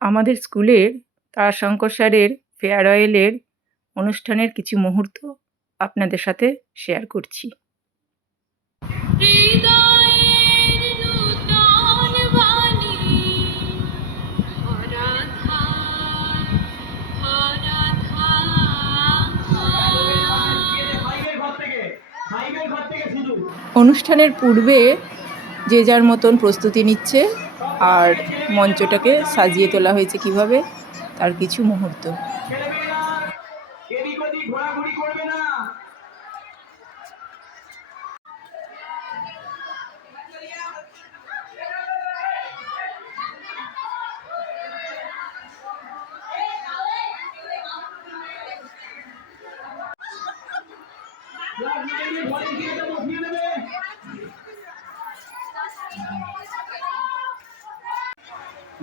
আমাদের স্কুলের তারাশঙ্কর স্যারের ফেয়ারওয়েলের অনুষ্ঠানের কিছু মুহূর্ত আপনাদের সাথে শেয়ার করছি। অনুষ্ঠানের পূর্বে যে যার মতন প্রস্তুতি নিচ্ছে, আর মঞ্চটাকে সাজিয়ে তোলা হয়েছে কিভাবে তার কিছু মুহূর্ত।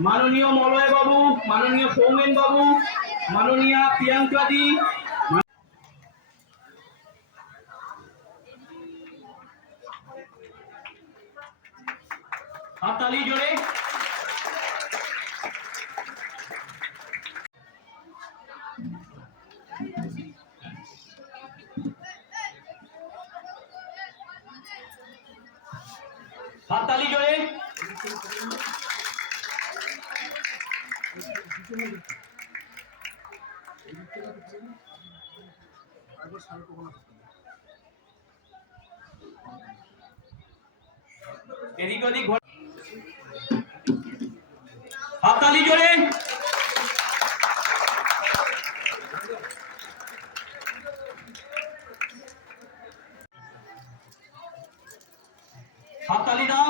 মাননীয় মলয় বাবু, মাননীয় সৌমেন বাবু, মাননীয় প্রিয়াঙ্কা দি, হাততালি জোরে। হাততালি জোরে। এদিক ওদিক হাততালি জোরে। হাততালি দাও।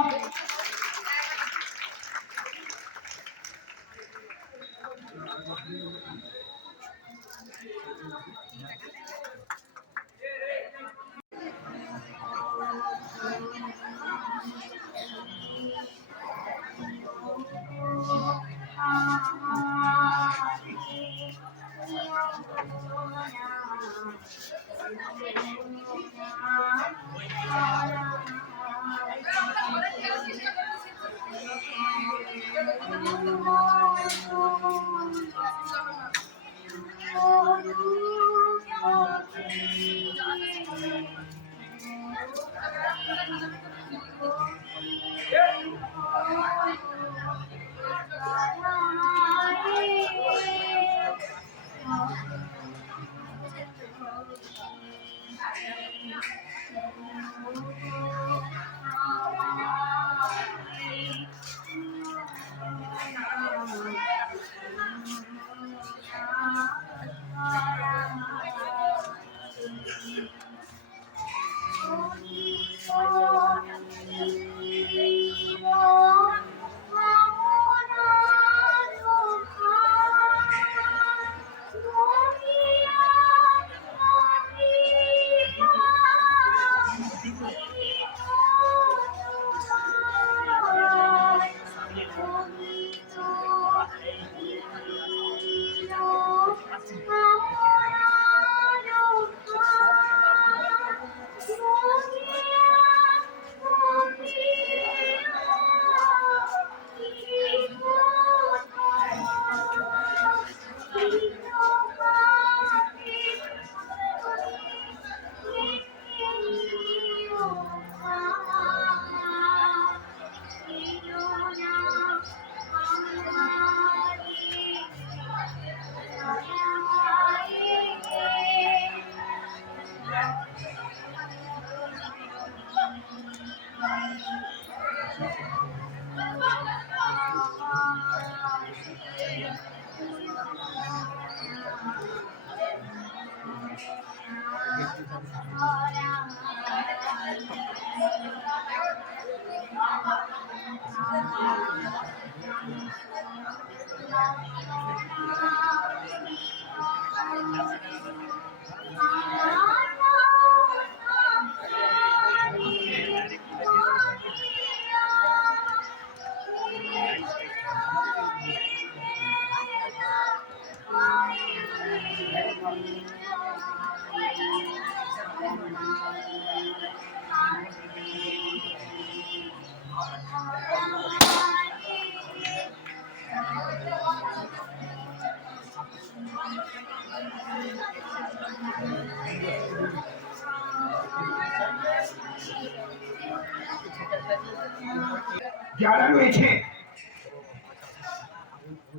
যারা রয়েছে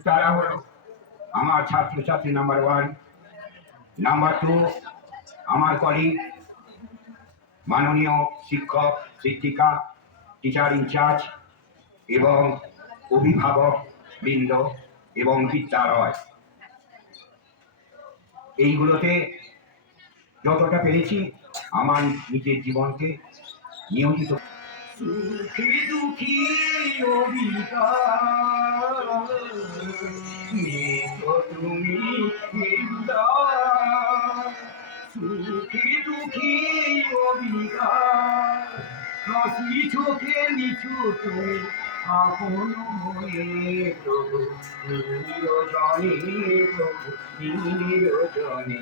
তারা হলো আমার ছাত্রছাত্রী নাম্বার 1, নাম্বার 2 আমার কলিগ মাননীয় শিক্ষক শিক্ষিকা টিচার ইনচার্জ এবং অভিভাবক বৃন্দ এবং বিদ্যালয়। এইগুলোতে যতটা পেরেছি আমার নিজের জীবনকে নিয়োজিত। সুখী দুঃখী তুমি সুখী দুঃখী হাসি চোখে নিচু তুমি আপন মনে প্রভু নিরজনে প্রভু নিরজনে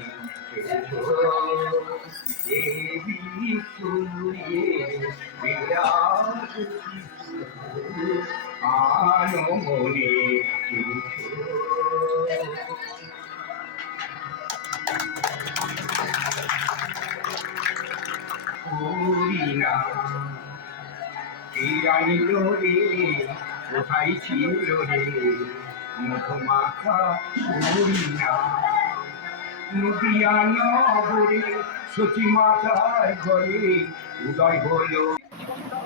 দেবী সুরে বিরাট আনো মনে হরিনা আনিল রে কোথায় ছিল রে মধুমাখা হরিনা নদিয়া নগরে সচি মাতার ঘরে উদয় হলো।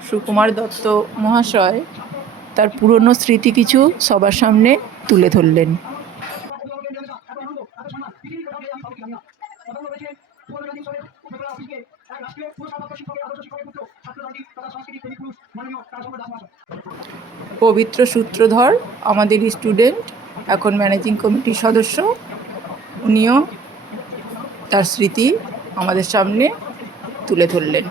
সুকুমার দত্ত মহাশয় তার পুরনো স্মৃতি কিছু সবার সামনে তুলে ধরলেন। পবিত্র সূত্রধর আমাদের স্টুডেন্ট, এখন ম্যানেজিং কমিটির সদস্য, উনিও তার স্মৃতি আমাদের সামনে তুলে ধরলেন।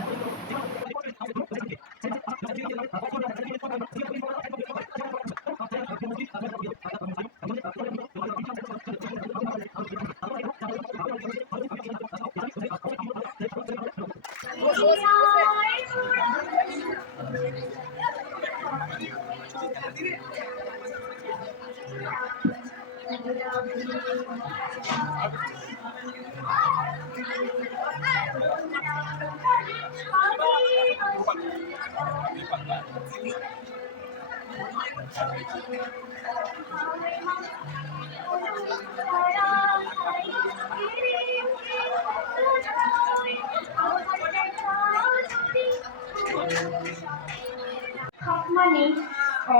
মানে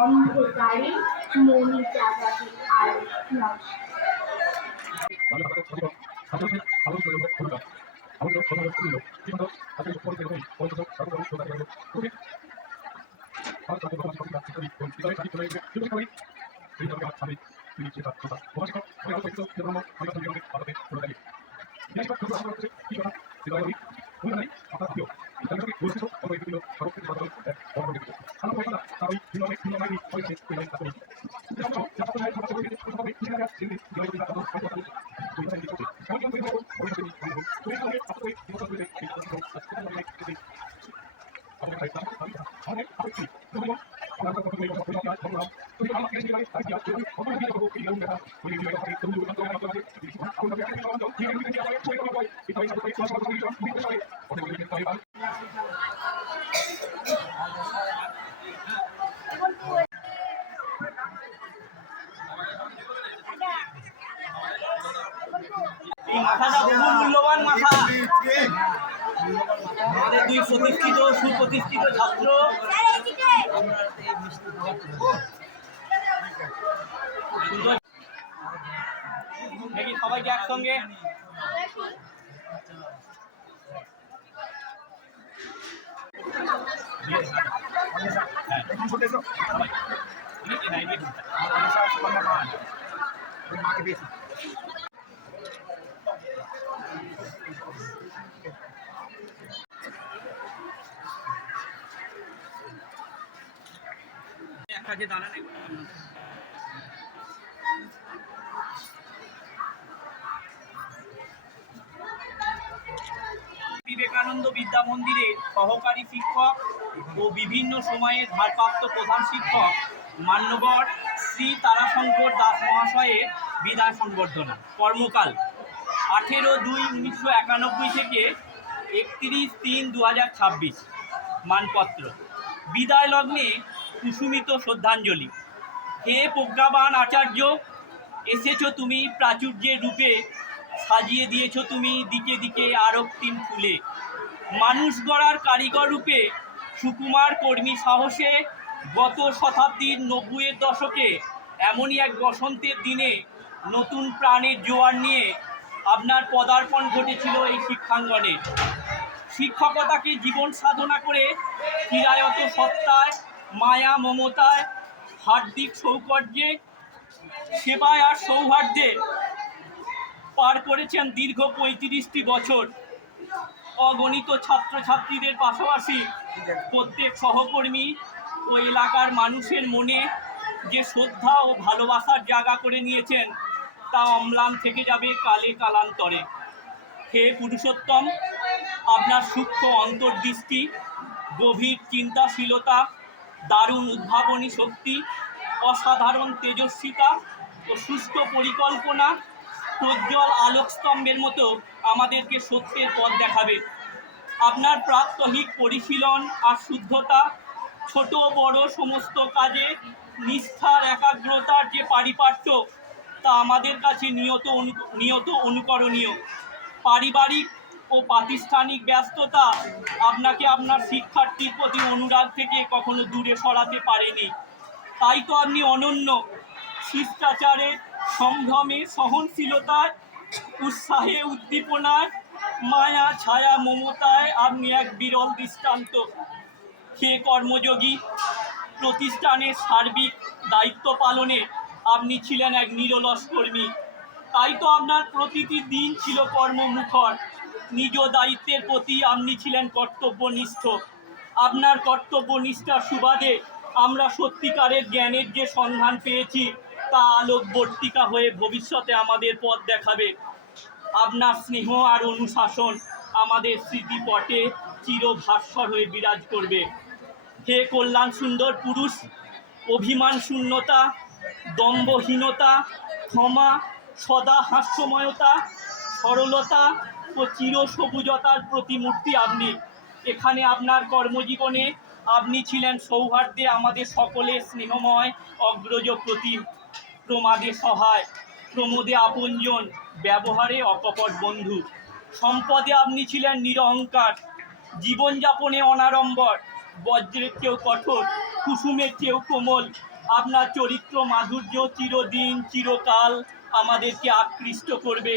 অন্ধকারে মনি জাগাতে আলো নষ্ট। এই মাথাটা বহু মূল্যবান মাথা। আমাদের দুই প্রতিষ্ঠিত সুপ্রতিষ্ঠিত ছাত্র দেখি সবাইকে একসঙ্গে এক কাজে দাঁড়ানো। বিবেকানন্দ বিদ্যা মন্দিরে সহকারী শিক্ষক ও বিভিন্ন সময়ের ভারপ্রাপ্ত প্রধান শিক্ষক মান্যবর শ্রী তারাশঙ্কর দাস মহাশয়ের বিদায় সংবর্ধনা। কর্মকাল 18/2/1991 থেকে 31/3/2026। মানপত্র। বিদায় লগ্নে কুসুমিত শ্রদ্ধাঞ্জলি। হে প্রজ্ঞাবান আচার্য, এসেছো তুমি প্রাচুর্যের রূপে, সাজিয়ে দিয়েছো তুমি দিকে দিকে আরক্তিম ফুলে। মানুষ গড়ার কারিগর রূপে সুকুমার কর্মী সাহসে গত শতাব্দীর ৯০-এর দশকে এমনই এক বসন্তের দিনে নতুন প্রাণের জোয়ার নিয়ে আপনার পদার্পণ ঘটেছিল এই শিক্ষাঙ্গনে। শিক্ষকতাকে জীবন সাধনা করে চিরায়ত সত্তায়, মায়া মমতায়, হার্দিক সৌকর্যে, সেবায় আর সৌহার্দ্যে পার করেছেন দীর্ঘ ৩৫টি বছর। অগণিত ছাত্রছাত্রীদের পাশাপাশি প্রত্যেক সহকর্মী ও এলাকার মানুষের মনে যে শ্রদ্ধা ও ভালোবাসার জায়গা করে নিয়েছেন তা অম্লান থেকে যাবে কালে কালান্তরে। হে পুরুষোত্তম, আপনার সূক্ষ্ম অন্তর্দৃষ্টি, গভীর চিন্তাশীলতা, দারুণ উদ্ভাবনী শক্তি, অসাধারণ তেজস্বিতা ও সুষ্ঠু পরিকল্পনা প্রজ্জ্বল আলোকস্তম্ভের মতো আমাদেরকে সত্যের পথ দেখাবে। আপনার প্রাত্যহিক পরিশীলন আর শুদ্ধতা, ছোট বড় সমস্ত কাজে নিষ্ঠার একাগ্রতার যে পারিপাট্য তা আমাদের কাছে নিয়ত অনুকরণীয়। পারিবারিক ও প্রাতিষ্ঠানিক ব্যস্ততা আপনাকে আপনার শিক্ষার্থীর প্রতি অনুরাগ থেকে কখনো দূরে সরাতে পারেনি। তাই তো আপনি অনন্য শিষ্টাচারে, সম্ভ্রমে, সহনশীলতায়, উৎসাহে, উদ্দীপনায়, মায়া ছায়া মমতায় আপনি এক বিরল দৃষ্টান্ত। হে কর্মযোগী, প্রতিষ্ঠানের সার্বিক দায়িত্ব পালনে আপনি ছিলেন এক নিরলস কর্মী। তাই তো আপনার প্রতিটি দিন ছিল কর্মমুখর। নিজ দায়িত্বের প্রতি আপনি ছিলেন কর্তব্যনিষ্ঠ। আপনার কর্তব্যনিষ্ঠার সুবাদে আমরা সত্যিকারের জ্ঞানের যে সন্ধান পেয়েছি তা আলোকবর্তিকা হয়ে ভবিষ্যতে আমাদের পথ দেখাবে। আপনার স্নেহ আর অনুশাসন আমাদের স্মৃতিপটে চিরভাস্বর হয়ে বিরাজ করবে। হে কল্যাণ সুন্দর পুরুষ, অভিমান শূন্যতা, দম্ভহীনতা, ক্ষমা, সদা হাস্যময়তা, সরলতা ও চিরসবুজতার প্রতিমূর্তি আপনি। এখানে আপনার কর্মজীবনে আপনি ছিলেন সৌহার্দ্যে আমাদের সকলের স্নেহময় অগ্রজ প্রতিম, প্রমাদে সহায়, প্রমোদে আপনজন, ব্যবহারে অকপট বন্ধু। সম্পদে আপনি ছিলেন নিরহংকার, জীবনযাপনে অনাড়ম্বর, বজ্রের চেয়েও কঠোর, কুসুমের চেয়েও কোমল। আপনার চরিত্র মাধুর্য চিরদিন চিরকাল আমাদেরকে আকৃষ্ট করবে,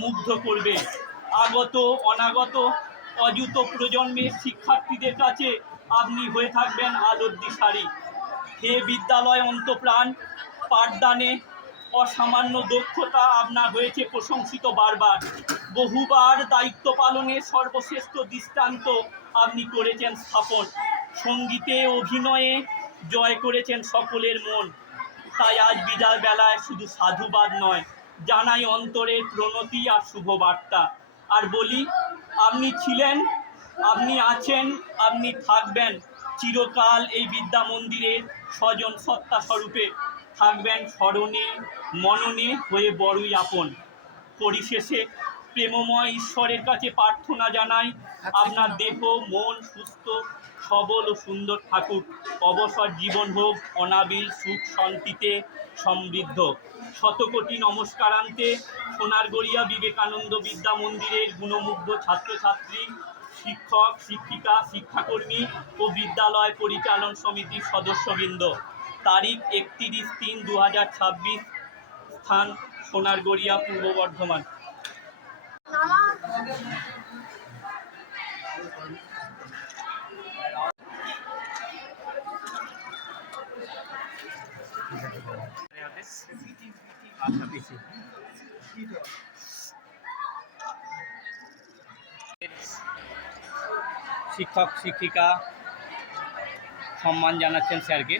মুগ্ধ করবে। আগত অনাগত অযুত প্রজন্মের শিক্ষার্থীদের কাছে আপনি হয়ে থাকবেন আলোর দিশারি। হে বিদ্যালয় অন্তপ্রাণ, পাঠদানে অসামান্য দক্ষতা আপনার হয়েছে প্রশংসিত বারবার। বহুবার দায়িত্ব পালনের সর্বশ্রেষ্ঠ দৃষ্টান্ত আপনি করেছেন স্থাপন। সঙ্গীতে অভিনয়ে জয় করেছেন সকলের মন। তাই আজ বিদায় বেলায় শুধু সাধুবাদ নয়, জানাই অন্তরের প্রণতি আর শুভবার্তা। আর বলি, আপনি ছিলেন, আপনি আছেন, আপনি থাকবেন চিরকাল এই বিদ্যা মন্দিরের স্বজন সত্তা স্বরূপে। থাকবেন স্মরণে মননে হয়ে বড়ই আপন। পরিশেষে প্রেমময় ঈশ্বরের কাছে প্রার্থনা জানাই আপনার দেহ মন সুস্থ সবল ও সুন্দর থাকুক। অবসর জীবন হোক অনাবিল সুখ শান্তিতে সমৃদ্ধ। শতকোটি নমস্কারান্তে সোনারগড়িয়া বিবেকানন্দ বিদ্যা মন্দিরের গুণমুগ্ধ ছাত্রছাত্রী, শিক্ষক শিক্ষিকা, শিক্ষাকর্মী ও বিদ্যালয় পরিচালন সমিতির সদস্যবৃন্দ। তারিখ 31-3-2026, স্থান সোনারগড়িয়া, পূর্ব বর্ধমান। শিক্ষক শিক্ষিকা সম্মান জানাচ্ছেন স্যারকে।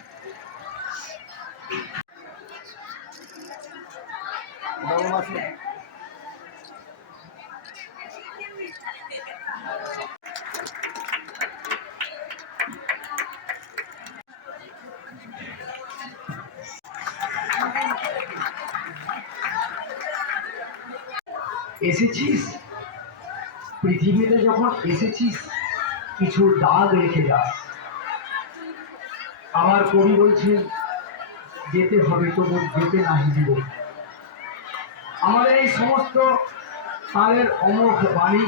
এসেছিস পৃথিবীতে, যখন এসেছিস কিছু দাগ রেখে যাস। আমার কবি বলছেন যেতে হবে তবু যেতে নাহি দিব। আমাদের এই সমস্ত তাদের অমোঘ বাণী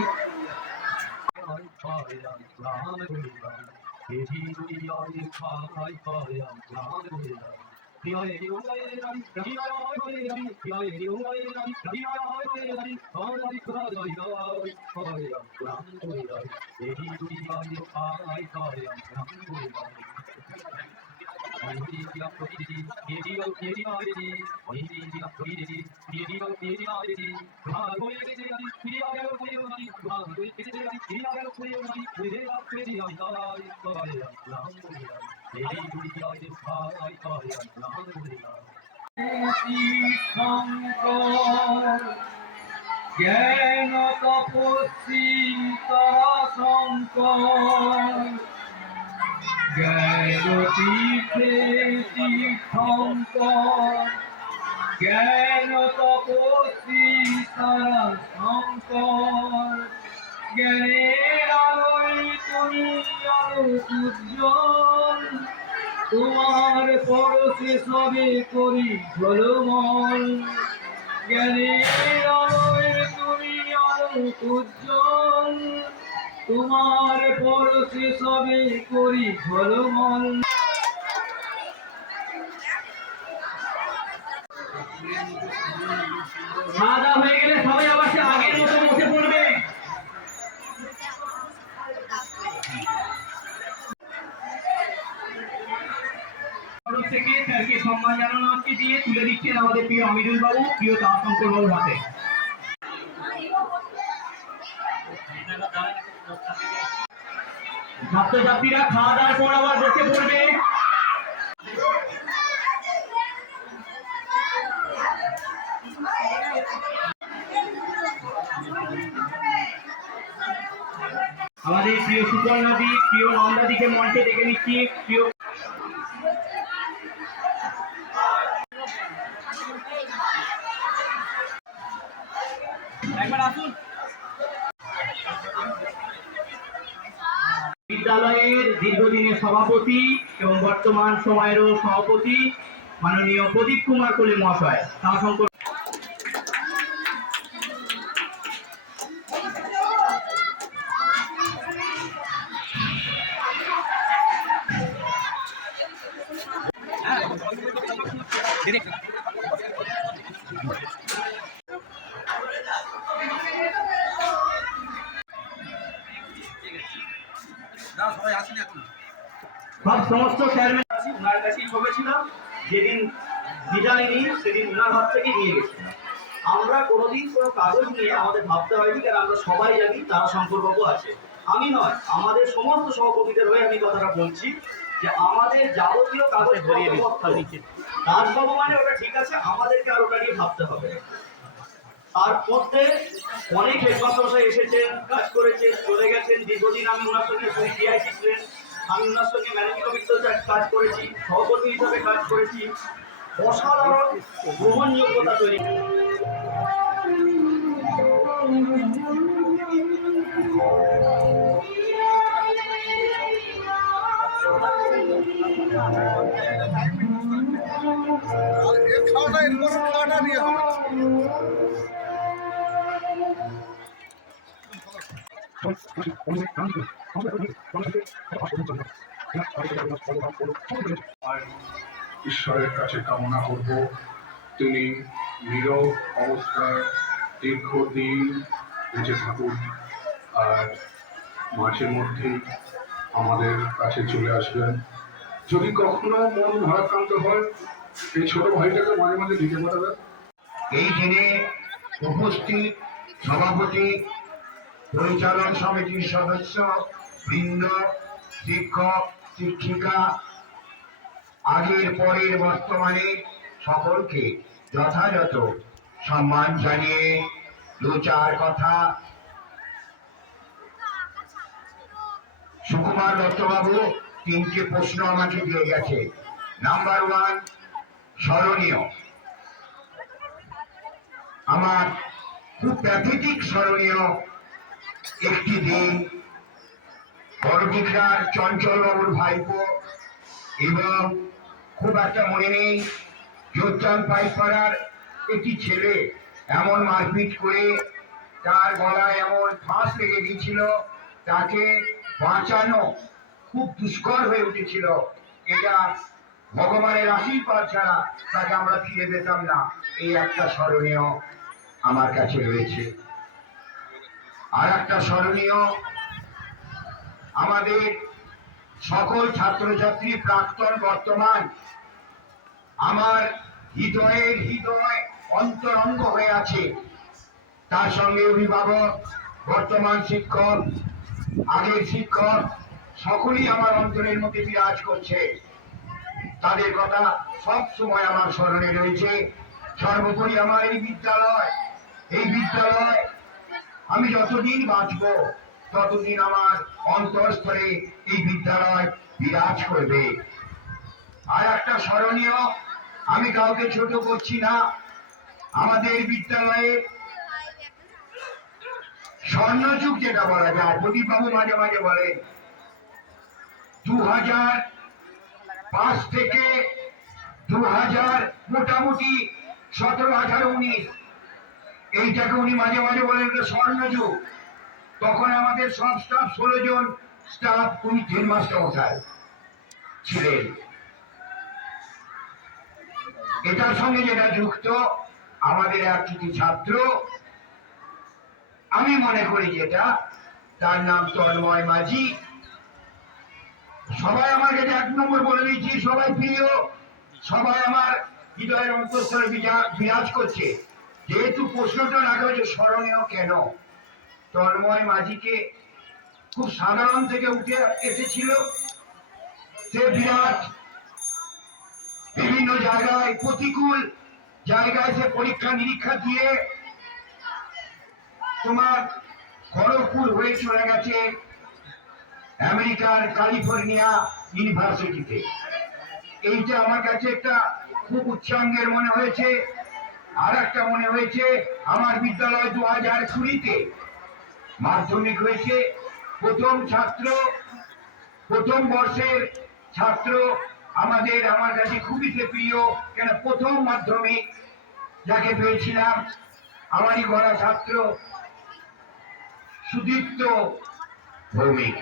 জ্ঞান তপস্বী তারা শঙ্কর, জ্ঞান তীর্থে তীর্থঙ্কর, জ্ঞান তপস্বী তারা শঙ্কর, জ্ঞানের আলোয় তুমি আলো উজ্জ্বল, তোমার পরশে সবে করি ঝলমল, জ্ঞানের আলোয় তুমি আলো উজ্জ্বল, তোমার পরশে সবে করি ঝলমল। খাওয়া হয়ে গেলে সবাই আবার সে আগের মতো বসে পড়বে। থেকে স্যারকে সম্মান জানানোকে দিয়ে তুলে দিচ্ছেন আমাদের প্রিয় আমিরুল বাবু, প্রিয় তারাশঙ্কর বাবুর হাতে। ছাত্রছাত্রীরা খাওয়া দাওয়ার পর আবার বসে পড়বে। আমাদের প্রিয় সুপর্ণাদি, প্রিয় নন্দাদিকে মঞ্চে ডেকে নিচ্ছি। প্রিয় একবার আসুন। বিদ্যালয়ের দীর্ঘদিনের সভাপতি এবং বর্তমান সময়েরও সভাপতি মাননীয় প্রদীপ কুমার কোলে মহাশয়, তারাশঙ্কর সব সমস্ত চেয়ারম্যান আছে, ওনার কাছেই ছিলাম। যেদিন বিদায় নিই সেদিন ওনার হাত থেকে নিয়ে গেছিলাম। আমরা কোনোদিন কোনো কাগজ নিয়ে আমাদের ভাবতে হয়নি, কারণ আমরা সবাই জানি তারাশঙ্করবাবু আছে। আমি নয়, আমাদের সমস্ত সহকর্মীদের হয়ে আমি কথাটা বলছি যে আমাদের যাবতীয় কাগজ দাসবাবু মানে ওটা ঠিক আছে, আমাদেরকে আর ওটা নিয়ে ভাবতে হবে। তার মধ্যে অনেক হেডমাস্টার এসেছেন, কাজ করেছেন, চলে গেছেন। দীর্ঘদিন আমি ওনার সঙ্গে পিআইসি ছিলেন, আমি ওনার সঙ্গে ম্যানেজিং অফিসার কাজ করেছি, সহকর্মী হিসাবে কাজ করেছি। অসাধারণ গ্রহণযোগ্যতা তৈরি। খাওয়াটা নিয়ে হবে। ঈশ্বরের কাছে কামনা করব তিনি নীরব অবস্থায় দীর্ঘদিন বেঁচে থাকুন, আর মাঝে মধ্যেই আমাদের কাছে চলে আসবেন। যদি কখনো মন ভারাক্রান্ত হয়, এই ছোট ভাইটাকে মাঝে মাঝে লিখে পাঠাবেন। এই দিনে উপস্থিত সভাপতি, পরিচালন সমিতির সদস্য বৃন্দ, শিক্ষক শিক্ষিকা, আগের পরের বর্তমানে সকলকে যথাযথ সম্মান জানিয়ে দু চার কথা সুকুমার দত্তবাবু 3টে প্রশ্ন আমাকে দিয়ে গেছে। নাম্বার 1, স্মরণীয়। আমার খুব প্যাথেটিক স্মরণীয় একটি দিন, বড়দিঘার চঞ্চলবাবুর ভাইপো এবং খুব একটা মনে নেই, জোরচান পাইপাড়ার একটি ছেলে এমন মারপিট করে তার গলায় এমন ফাঁস লেগে গিয়েছিল, তাকে বাঁচানো খুব দুষ্কর হয়ে উঠেছিল। এটা ভগবানের আশীর্বাদ ছাড়া তাকে আমরা ফিরে পেতাম না। এই একটা স্মরণীয় আমার কাছে রয়েছে। আর একটা স্মরণীয়, আমাদের সকল ছাত্রছাত্রী প্রাক্তন বর্তমান আমার হৃদয়ের হৃদয় অন্তরঙ্গ হয়ে আছে। তার সঙ্গে অভিভাবক, বর্তমান শিক্ষক, আগের শিক্ষক সকলেই আমার অন্তরের মধ্যে বিরাজ করছে। তাদের কথা সব সময় আমার স্মরণে রয়েছে। সর্বোপরি আমার এই বিদ্যালয় আমি যতদিন বাঁচব ততদিন আমার অন্তঃস্থলে এই বিদ্যালয় বিরাজ করবে। আর একটা স্মরণীয়, আমি কাউকে ছোট করছি না, আমাদের বিদ্যালয়ে স্বর্ণযুগ যেটা বলা যায়, প্রদীপবাবু মাঝে মাঝে বলেন 2005 থেকে 2000 মোটামুটি 17-18-19, এইটাকে উনি মাঝে মাঝে বলেন স্বর্ণযুগ। তখন আমাদের সব স্টাফ 16 জন স্টাফ, উনি হেডমাস্টার মশাই ছিলেন। এটার সঙ্গে যেটা যুক্ত, আমাদের এক কিছু ছাত্র, আমি মনে করি যেটা, তার নাম তন্ময় মাঝি। সবাই আমার কাছে 1 নম্বর বলে দিয়েছি, সবাই প্রিয়, সবাই আমার হৃদয়ের অন্তঃস্থলে বিরাজ করছে। যেহেতু প্রশ্নটা রাখা হয়েছে স্মরণীয় কেন, তন্ময় মাঝিকে খুব সাধারণ থেকে উঠে এসেছিল। সে বিরাট বিভিন্ন জায়গায়, প্রতিকূল জায়গায় সে পরীক্ষা নিরীক্ষা দিয়ে তোমার খড়গপুর হয়ে চলে গেছে আমেরিকার ক্যালিফোর্নিয়া ইউনিভার্সিটিতে। এইটা আমার কাছে একটা খুব উচ্চাঙ্গের মনে হয়েছে। আর একটা মনে হয়েছে, আমার বিদ্যালয় 2020-তে মাধ্যমিক হয়েছে, প্রথম বর্ষের ছাত্র আমার কাছে খুবই প্রিয়। কেন, প্রথম মাধ্যমিক যাকে পেয়েছিলাম, আমারই গড়া ছাত্র সুদীপ্ত ভৌমিক।